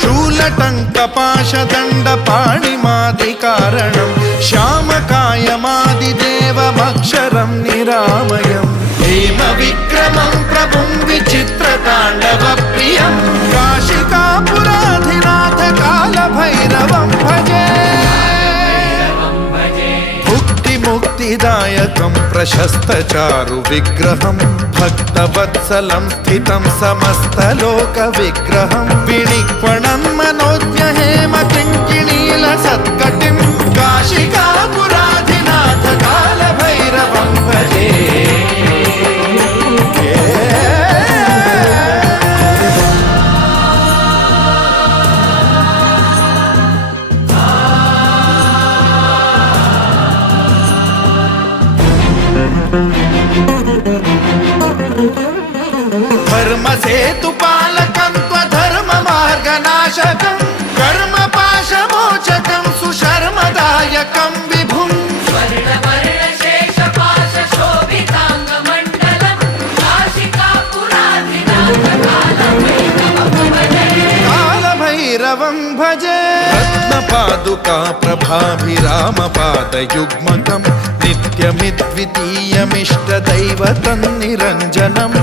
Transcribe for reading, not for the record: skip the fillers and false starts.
शूलटङ्कपाशदण्डपाणिमादिकारणं श्यामकायमादिदेवमक्षरं निरामयं हेमविक्रमं प्रभुं विचित्रताण्डवप्रियं काशिकापुराधिनाथ कालभैरवं भजे मुक्तिदायकं प्रशस्तचारु विग्रहं भक्तवत्सलं स्थितं समस्तलोकविग्रहं विनिक्वणं मनोज्ञहेम किङ्किणीलसत्कटिं काशिकापुराधिनाथ कालभैरवं भजे धर्मसेतुपालकं त्वधर्ममार्गनाशकं कर्मपाशमोचकं सुशर्मदायकं विभुं कालभैरवं भजे रत्नपादुका प्रभाभिरामपादयुग्मकं नित्यमिद्वितीयमिष्टदैवतं निरञ्जनम्